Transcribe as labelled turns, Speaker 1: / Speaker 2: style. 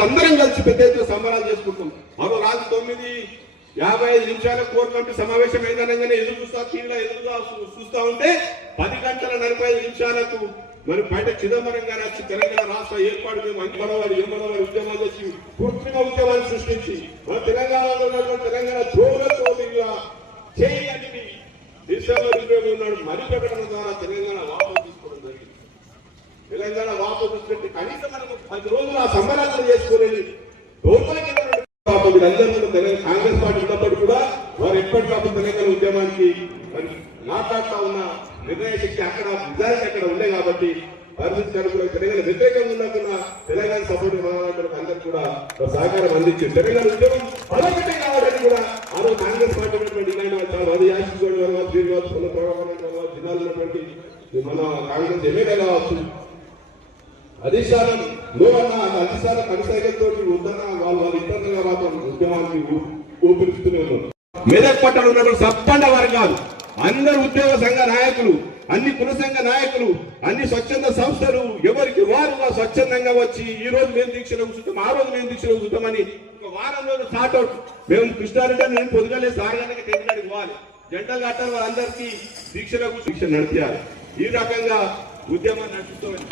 Speaker 1: కార్మికులు అందరం కలిసి పెద్ద ఎత్తున సంబరాలు చేసుకుంటాం. మరో రాత్రి తొమ్మిది యాభై ఐదు నిమిషాల కోర్ కమిటీ సమావేశం అయిందనగానే ఎదురు చూస్తా తీరులో ఎదురుగా చూస్తా ఉంటే పది గంటల నలభై ఐదు నిమిషాలకు మరి బయట చిదంబరం గారు వచ్చి తెలంగాణ రాష్ట్ర ఏర్పాటు మేము అంకమనవాడు ఉద్యమాలు చేసి కృత్రిమ ఉద్యమాన్ని సృష్టించి మన తెలంగాణలో ఉన్నటువంటి తెలంగాణ ద్రోహులతో చేయని డిసెంబర్ ఇరవై మూడు నాడు మరి ప్రకటన ద్వారా తెలంగాణ వాపసు తీసుకోవడం జరిగింది. తెలంగాణ వాపసు తీసుకుంటే కనీసం మనకు పది రోజులు ఆ సంబరాలను చేసుకోలేని దౌర్భాగ్యమైనటువంటి వీళ్ళందరూ కాంగ్రెస్ పార్టీ ఉన్నప్పుడు కూడా వారు ఎప్పటికప్పుడు తెలంగాణ ఉద్యమానికి మాట్లాడుతా ఉన్న నిర్ణయ శక్తి అక్కడ నిజానికి అక్కడ ఉండే కాబట్టి పరిస్థితి అనుకూల తెలంగాణ వ్యతిరేకంగా తెలంగాణ సపోర్ట్ మనకు కూడా సహకారం అందించింది తెలంగాణ ఉద్యమం బలపడే కావాలని కూడా ఆ రోజు కాంగ్రెస్ పార్టీ ఉన్నటువంటి ఇలాంటి వాళ్ళు చాలా మంది యాసిగోడ్ జిల్లాలో ఉన్నటువంటి మన కాంగ్రెస్ ఎమ్మెల్యే కావచ్చు అధిష్టానం లోవన్న అధిష్టాన కనసాగంతో ఉందన్న వాళ్ళు వాళ్ళు ఇతరులుగా మాత్రం ఉద్యమానికి ఊపిరిస్తున్నారు మెదక్ పట్టణ ఉన్నటువంటి సప్పండ వర్గాలు అందరు ఉద్యోగ సంఘ నాయకులు అన్ని కుల సంఘ నాయకులు అన్ని స్వచ్ఛంద సంస్థలు ఎవరికి వారుగా స్వచ్ఛందంగా వచ్చి ఈ రోజు మేము దీక్షలో కూర్చుంటాం ఆ రోజు మేము దీక్షలో కూర్చుంటామని ఒక వారం రోజులు స్టార్ట్ అవుట్ మేము కృష్ణారెడ్డి నేను పొద్దుగాలే ఆరు గంటలకి తెలంగాణకి పోవాలి. జంటలు కట్టాలి వారందరికీ దీక్షలో దీక్ష నడిపించాలి ఈ రకంగా ఉద్యమం నడుపుతామని